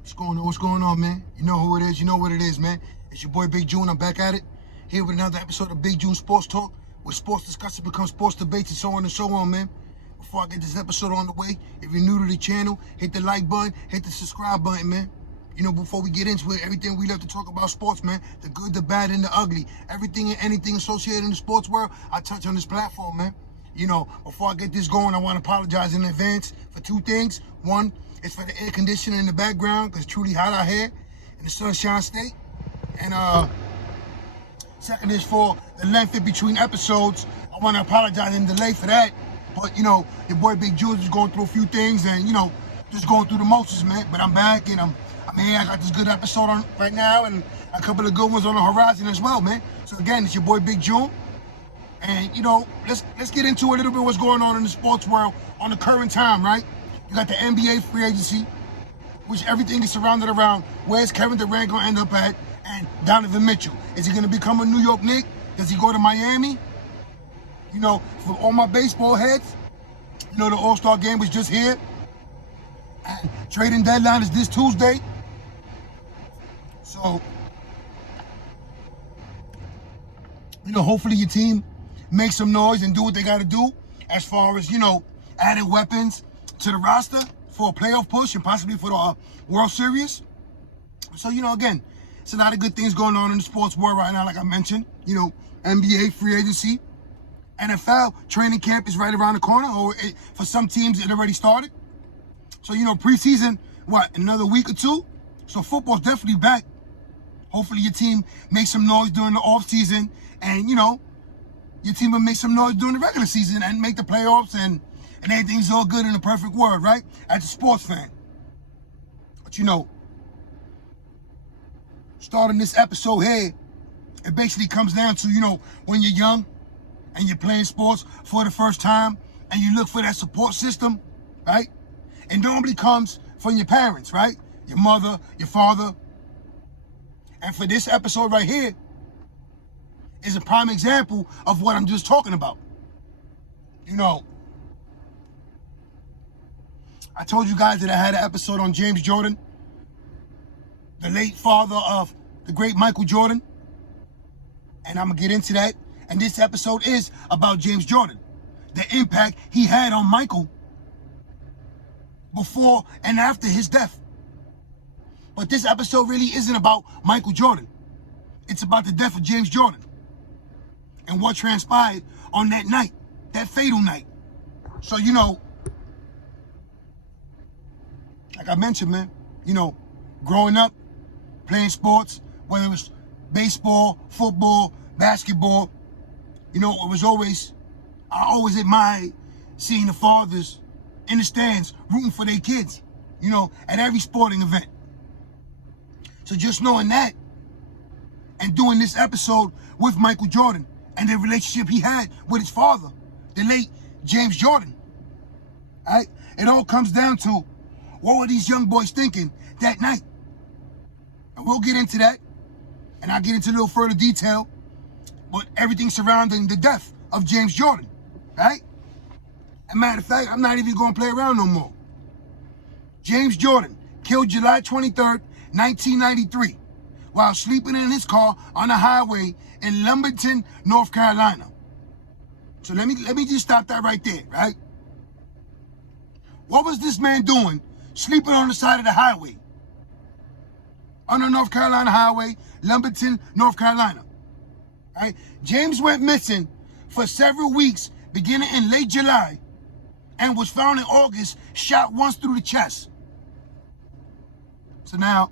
What's going on? What's going on, man? You know who it is. You know what it is, man. It's your boy Big June. I'm back at it. Here with another episode of Big June Sports Talk, where sports discussion becomes sports debates and so on and so on, man. Before I get this episode on the way, if you're new to the channel, hit the like button, hit the subscribe button, man. You know, before we get into it, everything we love to talk about sports, man. The good, the bad, and the ugly. Everything and anything associated in the sports world, I touch on this platform, man. You know, before I get this going, I want to apologize in advance for two things. One, it's for the air conditioning in the background, because it's truly hot out here in the Sunshine State. And second is for the length in between episodes. I want to apologize in delay for that. But, you know, your boy Big Jules is going through a few things and, you know, just going through the motions, man. But I'm back and I'm here. I got this good episode on right now and a couple of good ones on the horizon as well, man. So again, it's your boy Big June. And, you know, let's get into a little bit what's going on in the sports world on the current time, right? You got the NBA free agency, which everything is surrounded around where's Kevin Durant going to end up at, and Donovan Mitchell. Is he going to become a New York Knick? Does he go to Miami? You know, for all my baseball heads, you know, the All-Star game was just here. And trading deadline is this Tuesday. So, you know, hopefully your team makes some noise and do what they got to do as far as, you know, adding weapons to the roster for a playoff push and possibly for the World Series. So, you know, again, it's a lot of good things going on in the sports world right now, like I mentioned. You know, NBA free agency. NFL training camp is right around the corner, or for some teams, it already started. So, you know, preseason, another week or two? So football's definitely back. Hopefully your team makes some noise during the off season, and, you know, your team will make some noise during the regular season and make the playoffs, and everything's all good in a perfect world, right? As a sports fan. But, you know, starting this episode here, it basically comes down to, you know, when you're young and you're playing sports for the first time and you look for that support system, right? It normally comes from your parents, right? Your mother, your father. And for this episode right here is a prime example of what I'm just talking about. You know, I told you guys that I had an episode on James Jordan, the late father of the great Michael Jordan. And I'm going to get into that. And this episode is about James Jordan, the impact he had on Michael before and after his death. But this episode really isn't about Michael Jordan. It's about the death of James Jordan and what transpired on that night, that fatal night. So, you know, like I mentioned, man, you know, growing up, playing sports, whether it was baseball, football, basketball, you know, I always admired seeing the fathers in the stands rooting for their kids, you know, at every sporting event. So just knowing that and doing this episode with Michael Jordan and the relationship he had with his father, the late James Jordan, right? It all comes down to what were these young boys thinking that night? And we'll get into that, and I'll get into a little further detail, but everything surrounding the death of James Jordan, right? As a matter of fact, I'm not even going to play around no more. James Jordan, killed July 23rd, 1993, while sleeping in his car on a highway in Lumberton, North Carolina. So let me just stop that right there, right? What was this man doing sleeping on the side of the highway? On the North Carolina highway, Lumberton, North Carolina. Right? James went missing for several weeks, beginning in late July, and was found in August, shot once through the chest. So now,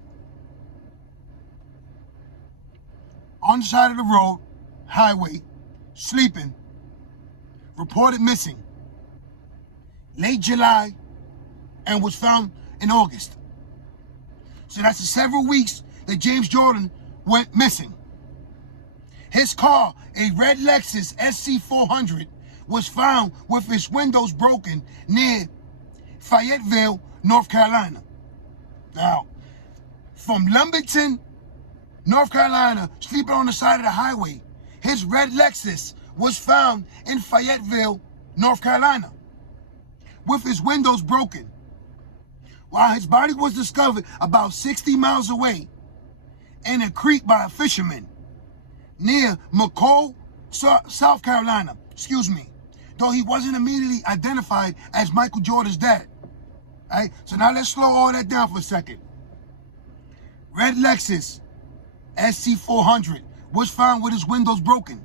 on the side of the road, highway, sleeping, reported missing, late July, and was found in August. So that's the several weeks that James Jordan went missing. His car, a red Lexus SC400, was found with its windows broken near Fayetteville, North Carolina. Now, from Lumberton, North Carolina, sleeping on the side of the highway, his red Lexus was found in Fayetteville, North Carolina, with his windows broken. while his body was discovered about 60 miles away in a creek by a fisherman near McCall, South Carolina. Excuse me. Though he wasn't immediately identified as Michael Jordan's dad. All right? So now let's slow all that down for a second. Red Lexus SC400 was found with his windows broken.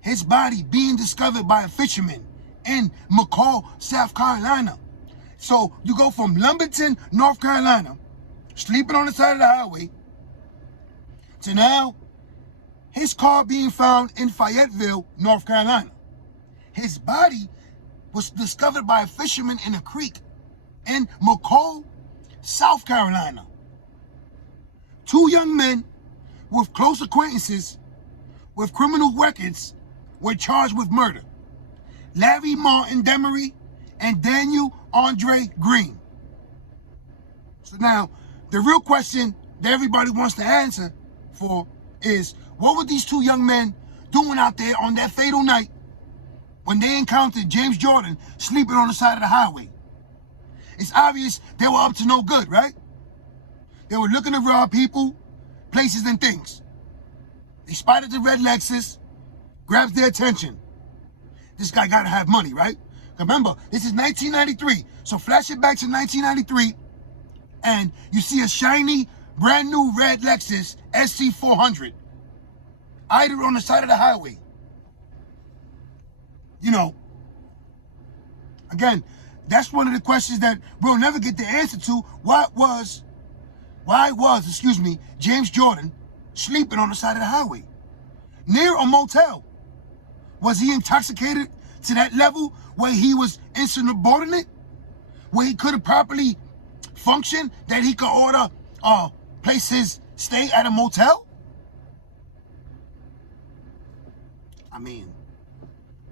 His body being discovered by a fisherman in McCall, South Carolina. So you go from Lumberton, North Carolina, sleeping on the side of the highway, to now his car being found in Fayetteville, North Carolina. His body was discovered by a fisherman in a creek in McCall, South Carolina. Two young men with close acquaintances with criminal records were charged with murder. Larry Martin Demery and Daniel Andre Green. So now, the real question that everybody wants to answer for is, what were these two young men doing out there on that fatal night when they encountered James Jordan sleeping on the side of the highway? It's obvious they were up to no good, right? They were looking to rob people, places, and things. They spotted the red Lexus, grabs their attention. This guy gotta have money, right? Remember, this is 1993, so flash it back to 1993, and you see a shiny, brand new red Lexus SC400, idle on the side of the highway. You know, again, that's one of the questions that we'll never get the answer to. Why was, James Jordan sleeping on the side of the highway near a motel? Was he intoxicated to that level where he was insubordinate, where he couldn't properly function, that he could order place his stay at a motel? I mean,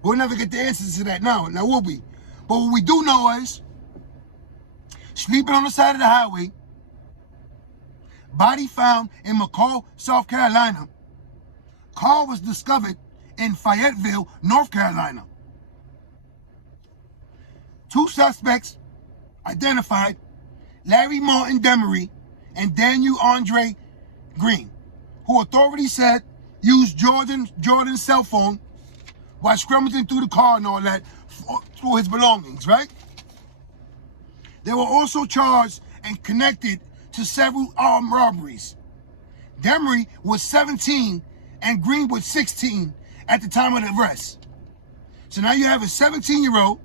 we'll never get the answers to that now, will we? But what we do know is, sleeping on the side of the highway, body found in McCall, South Carolina. Car was discovered in Fayetteville, North Carolina. Two suspects identified, Larry Martin Demery and Daniel Andre Green, who authorities said used Jordan's cell phone while scrummaging through the car and all that for his belongings, right? They were also charged and connected to several armed robberies. Demery was 17 and Green was 16 at the time of the arrest. So now you have a 17-year-old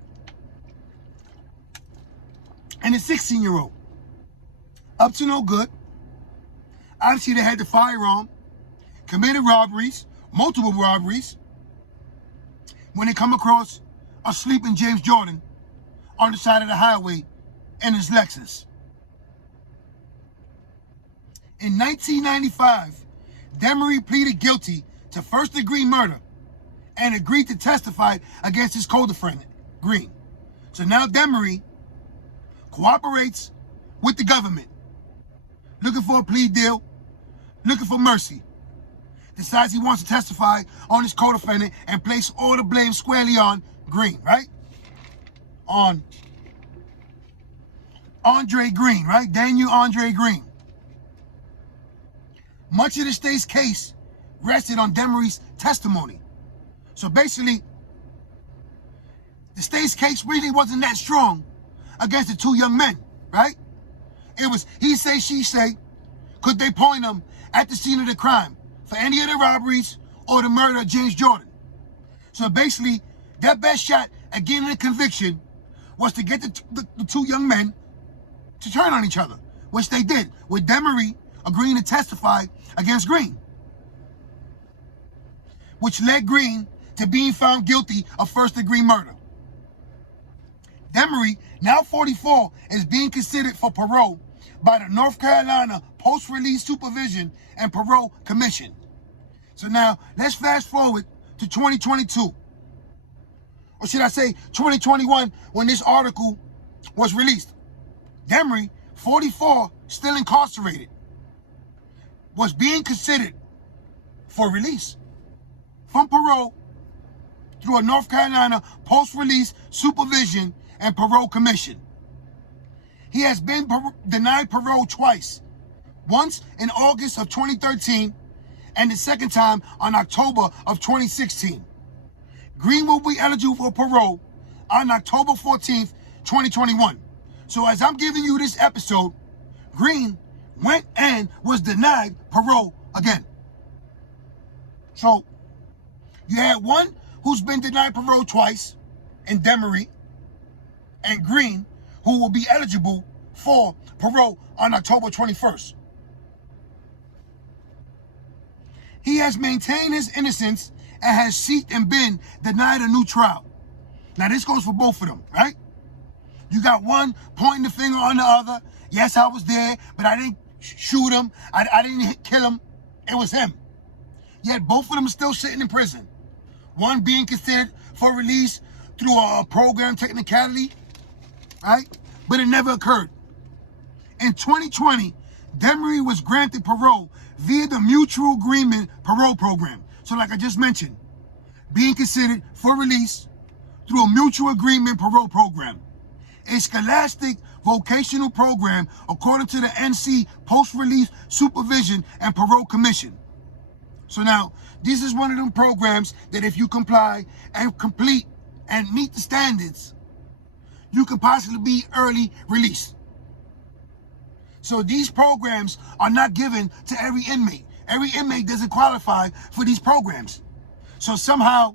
and a 16-year-old. Up to no good. Obviously, they had the firearm, committed robberies, multiple robberies, when they come across a sleeping James Jordan on the side of the highway in his Lexus. In 1995, Demery pleaded guilty to first-degree murder and agreed to testify against his co-defendant, Green. So now Demery cooperates with the government, looking for a plea deal, looking for mercy. Decides he wants to testify on his co-defendant and place all the blame squarely on Green, right? On Andre Green, right? Daniel Andre Green. Much of the state's case rested on Demery's testimony. So basically, the state's case really wasn't that strong against the two young men, right? It was he say, she say. Could they point them at the scene of the crime for any of the robberies or the murder of James Jordan? So basically, their best shot at getting a conviction was to get the two young men to turn on each other, which they did, with Demery agreeing to testify against Green, which led Green to being found guilty of first-degree murder. Demery, now 44, is being considered for parole by the North Carolina Post-Release Supervision and Parole Commission. So now, let's fast forward to 2022. Or should I say 2021, when this article was released. Demery, 44, still incarcerated, was being considered for release from parole through a North Carolina Post-Release Supervision and Parole Commission. He has been denied parole twice. Once in August of 2013 and the second time on October of 2016. Green will be eligible for parole on October 14th, 2021. So as I'm giving you this episode, Green went and was denied parole again. So you had one who's been denied parole twice in Demery, and Green, who will be eligible for parole on October 21st. He has maintained his innocence and has sought and been denied a new trial. Now this goes for both of them, right? You got one pointing the finger on the other. Yes, I was there, but I didn't shoot him. I didn't kill him. It was him. Yet both of them are still sitting in prison. One being considered for release through a program technicality, right? But it never occurred. In 2020, Demery was granted parole via the Mutual Agreement Parole Program. So like I just mentioned, being considered for release through a Mutual Agreement Parole Program, a scholastic vocational program according to the NC Post-Release Supervision and Parole Commission. So now, this is one of them programs that if you comply and complete and meet the standards, you can possibly be early released. So these programs are not given to every inmate. Every inmate doesn't qualify for these programs. So somehow,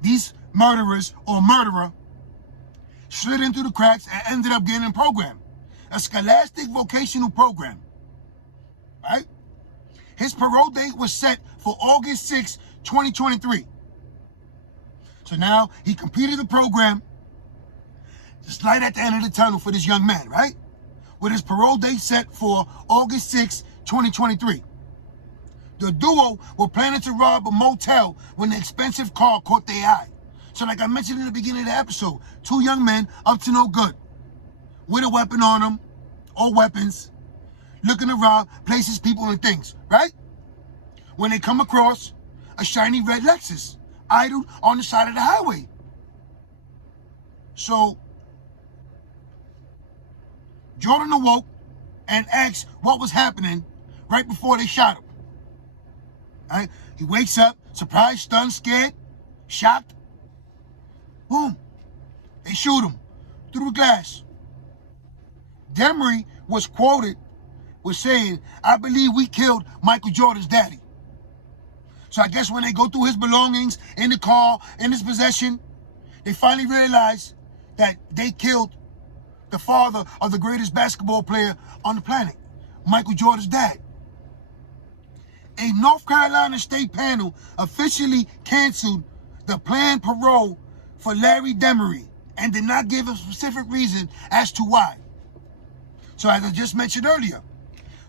these murderers or murderer slid into the cracks and ended up getting a program. A scholastic vocational program, right? His parole date was set for August 6, 2023. So now he completed the program. Just light at the end of the tunnel for this young man, right? With his parole date set for August 6, 2023. The duo were planning to rob a motel when the expensive car caught their eye. So like I mentioned in the beginning of the episode, two young men up to no good, with a weapon on them, or weapons, looking to rob places, people, and things, right? When they come across a shiny red Lexus, idled on the side of the highway. So Jordan awoke and asked what was happening right before they shot him. Right? He wakes up, surprised, stunned, scared, shocked. Boom. They shoot him through the glass. Demery was quoted with saying, "I believe we killed Michael Jordan's daddy." So I guess when they go through his belongings in the car, in his possession, they finally realize that they killed the father of the greatest basketball player on the planet, Michael Jordan's dad. A North Carolina state panel officially canceled the planned parole for Larry Demery and did not give a specific reason as to why. So as I just mentioned earlier,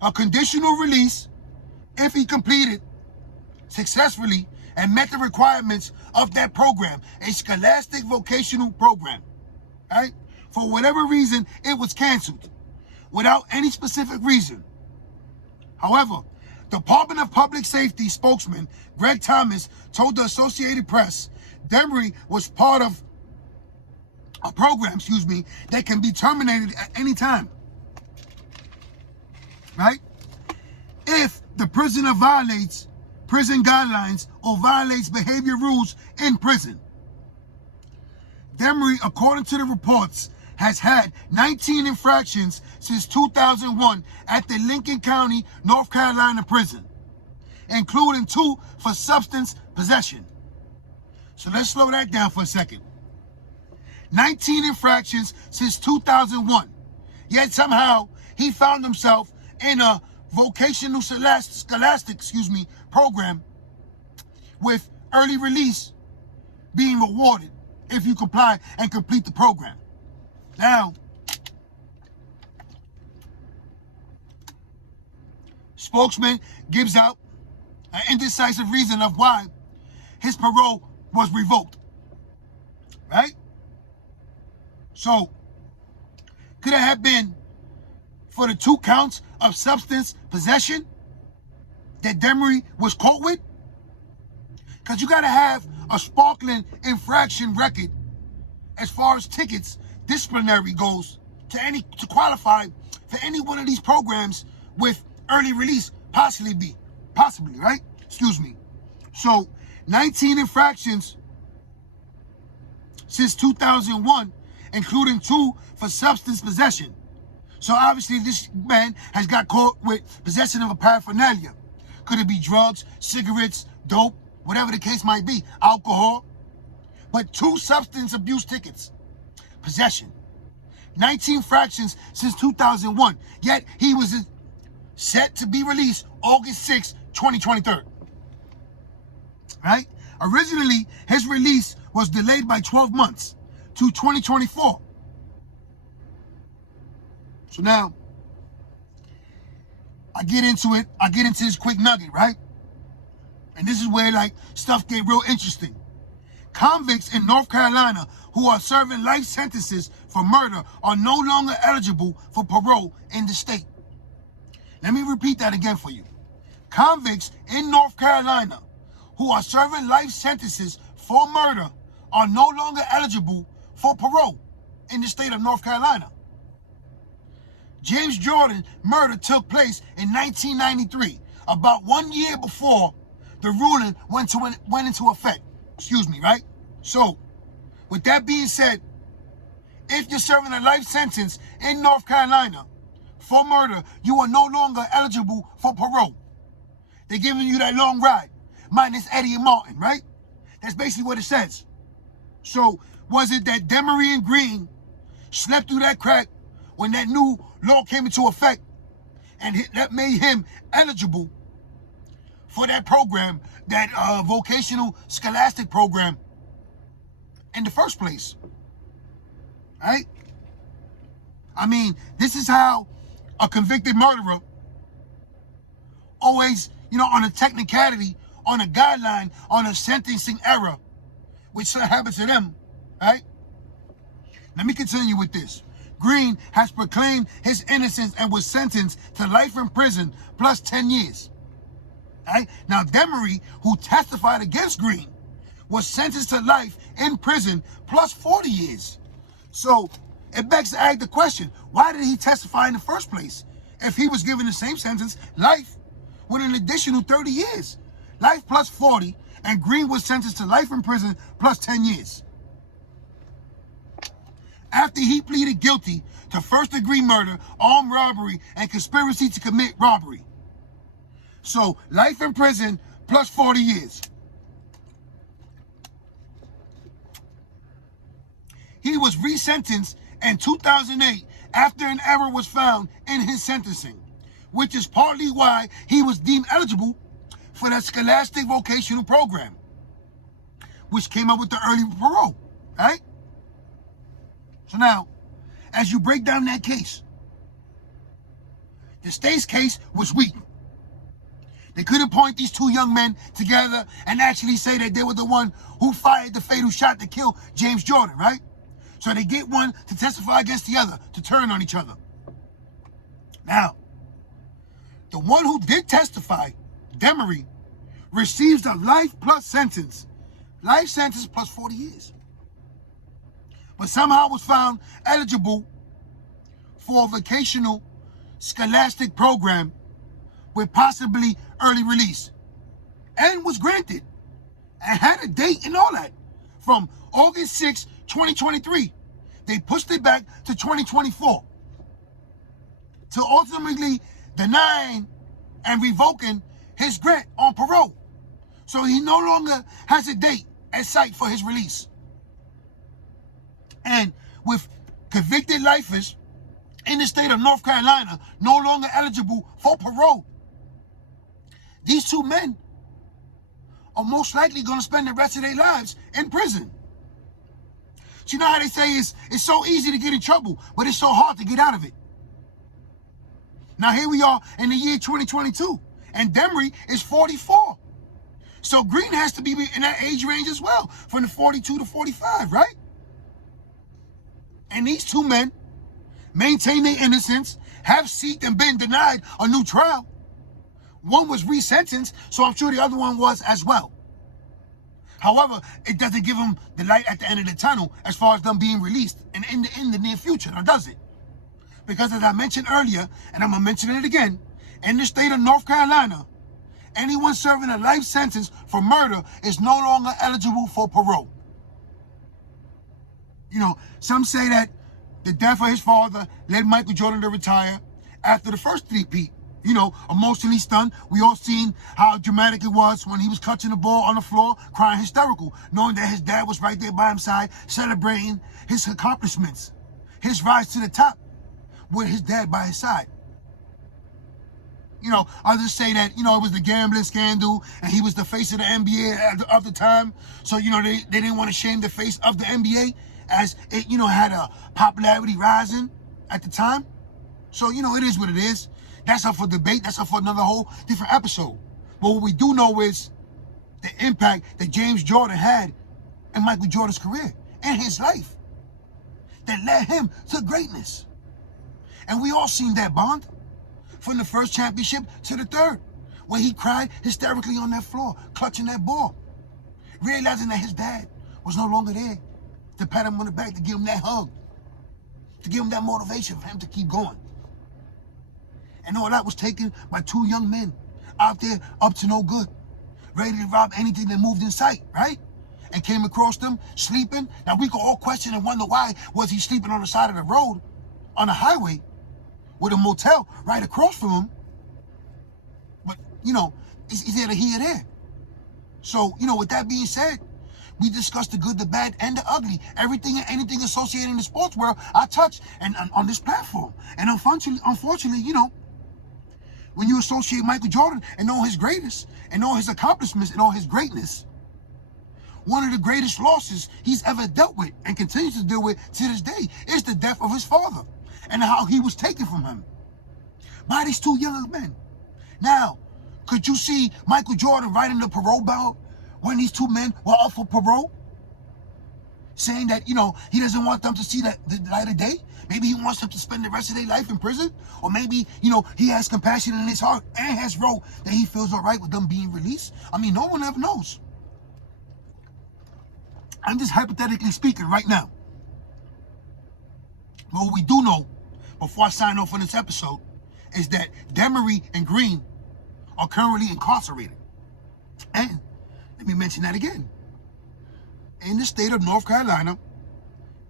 a conditional release, if he completed successfully and met the requirements of that program, a scholastic vocational program, right? For whatever reason, it was canceled without any specific reason. However, Department of Public Safety spokesman Greg Thomas told the Associated Press Demery was part of a program, that can be terminated at any time, right? If the prisoner violates prison guidelines or violates behavior rules in prison. Demery, according to the reports, has had 19 infractions since 2001 at the Lincoln County, North Carolina prison, including 2 for substance possession. So let's slow that down for a second. 19 infractions since 2001. Yet somehow he found himself in a vocational scholastic program with early release being rewarded if you comply and complete the program. Now, spokesman gives out an indecisive reason of why his parole was revoked, right? So, could it have been for the 2 counts of substance possession that Demery was caught with? Because you got to have a sparkling infraction record as far as tickets, disciplinary goes to qualify for any one of these programs with early release, possibly, right? Excuse me. So 19 infractions since 2001, including 2 for substance possession. So obviously this man has got caught with possession of a paraphernalia. Could it be drugs, cigarettes, dope, whatever the case might be, alcohol? But 2 substance abuse tickets. Possession. 19 infractions since 2001. Yet he was set to be released August 6, 2023. Right? Originally, his release was delayed by 12 months to 2024. So now, I get into it. I get into this quick nugget, right? And this is where, like, stuff get real interesting. Convicts in North Carolina who are serving life sentences for murder are no longer eligible for parole in the state. Let me repeat that again for you. Convicts in North Carolina who are serving life sentences for murder are no longer eligible for parole in the state of North Carolina. James Jordan murder took place in 1993, about 1 year before the ruling went into effect. Excuse me, right? So, with that being said, if you're serving a life sentence in North Carolina for murder, you are no longer eligible for parole. They're giving you that long ride, minus Eddie and Martin, right? That's basically what it says. So, was it that Demery and Green slept through that crack when that new law came into effect and that made him eligible for that program, that vocational scholastic program in the first place? Right? I mean, this is how a convicted murderer always, on a technicality, on a guideline, on a sentencing error, which happens to them, right? Let me continue with this. Green has proclaimed his innocence and was sentenced to life in prison plus 10 years. Right? Now, Demery, who testified against Green, was sentenced to life in prison plus 40 years. So it begs to ask the question, why did he testify in the first place if he was given the same sentence, life, with an additional 30 years? Life plus 40, and Green was sentenced to life in prison plus 10 years. After he pleaded guilty to first-degree murder, armed robbery, and conspiracy to commit robbery. So, life in prison plus 40 years. He was resentenced in 2008 after an error was found in his sentencing, which is partly why he was deemed eligible for the Scholastic Vocational Program, which came up with the early parole, right? So now, as you break down that case, the state's case was weak. They couldn't point these 2 young men together and actually say that they were the one who fired the fatal shot to kill James Jordan, right? So they get one to testify against the other, to turn on each other. Now, the one who did testify, Demery, receives a life plus sentence. Life sentence plus 40 years. But somehow was found eligible for a vocational scholastic program with possibly early release, and was granted and had a date and all that from August 6, 2023. They pushed it back to 2024 to ultimately denying and revoking his grant on parole. So he no longer has a date at sight for his release. And with convicted lifers in the state of North Carolina no longer eligible for parole, these 2 men are most likely going to spend the rest of their lives in prison. So you know how they say it's so easy to get in trouble, but it's so hard to get out of it. Now here we are in the year 2022, and Demery is 44. So Green has to be in that age range as well, from the 42 to 45, right? And these 2 men maintain their innocence, have seeked and been denied a new trial. One was resentenced, so I'm sure the other one was as well. However, it doesn't give them the light at the end of the tunnel as far as them being released and in the near future, or does it? Because as I mentioned earlier, and I'm going to mention it again, in the state of North Carolina, anyone serving a life sentence for murder is no longer eligible for parole. You know, some say that the death of his father led Michael Jordan to retire after the first three-peat. You know, emotionally stunned. We all seen how dramatic it was when he was clutching the ball on the floor, crying hysterical, knowing that his dad was right there by his side, celebrating his accomplishments, his rise to the top with his dad by his side. You know, others say that, you know, it was the gambling scandal and he was the face of the NBA of the time. So, you know, they didn't want to shame the face of the NBA as it, you know, had a popularity rising at the time. So, you know, it is what it is. That's up for debate. That's up for another whole different episode. But what we do know is the impact that James Jordan had in Michael Jordan's career and his life that led him to greatness. And we all seen that bond from the first championship to the third, where he cried hysterically on that floor, clutching that ball, realizing that his dad was no longer there to pat him on the back, to give him that hug, to give him that motivation for him to keep going. And all that was taken by two young men out there up to no good, ready to rob anything that moved in sight, right? And came across them sleeping. Now we could all question and wonder, why was he sleeping on the side of the road on a highway with a motel right across from him? But, you know, it's either here or there. So, you know, with that being said, we discussed the good, the bad, and the ugly. Everything and anything associated in the sports world, I touch and on this platform. And unfortunately, you know, when you associate Michael Jordan and all his greatness and all his accomplishments and all his greatness, one of the greatest losses he's ever dealt with and continues to deal with to this day is the death of his father and how he was taken from him by these two young men. Now, could you see Michael Jordan writing the parole bond when these two men were up for parole? Saying that, you know, he doesn't want them to see the light of day. Maybe he wants them to spend the rest of their life in prison. Or maybe, you know, he has compassion in his heart and has wrote that he feels all right with them being released. I mean, no one ever knows. I'm just hypothetically speaking right now. But what we do know, before I sign off on this episode, is that Demery and Green are currently incarcerated. And let me mention that again. In the state of North Carolina,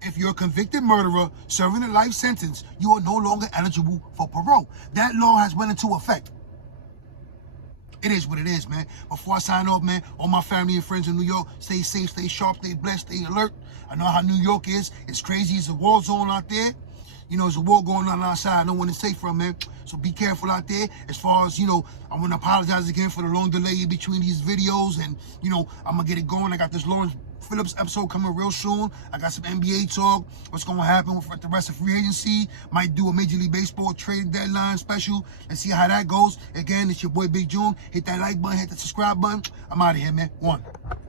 if you're a convicted murderer serving a life sentence, you are no longer eligible for parole. That law has went into effect. It is what it is, man. Before I sign off, man, all my family and friends in New York, stay safe, stay sharp, stay blessed, stay alert. I know how New York is. It's crazy. It's a war zone out there. You know, there's a war going on outside. No one is safe from, man. So be careful out there. As far as, you know, I want to apologize again for the long delay in between these videos. And, you know, I'm going to get it going. I got this Lawrence Phillips episode coming real soon. I got some NBA talk. What's going to happen with the rest of free agency. Might do a Major League Baseball trade deadline special. Let's see how that goes. Again, it's your boy Big June. Hit that like button. Hit the subscribe button. I'm out of here, man. One.